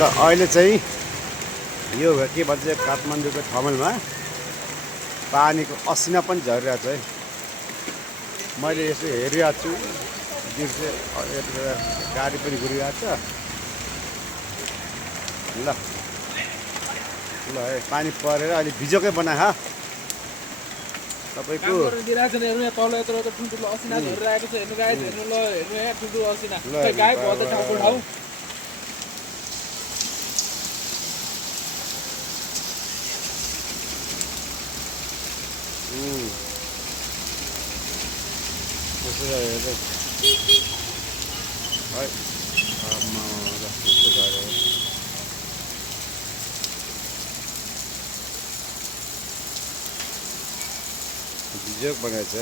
ल अहिले चाहिँ यो के भन्छ काठमाडौँको ठमेलमा पानीको असिना पनि झरिरहेको छ है। मैले यसो हेरिरहेको छु दृश्य, गाडी पनि घुरिरहेको छ। ल ल पानी परेर अहिले भिजोकै बनाए तपाईँको तल यत्रो ठुल्ठुलो असिना झरिरहेको छ। हेर्नु गाई, हेर्नु ल, हेर्नु यहाँ ठुल्ठुलो असिना। गाई भर्दै ठाउँको ठाउँ। भिडियो बनाएछ।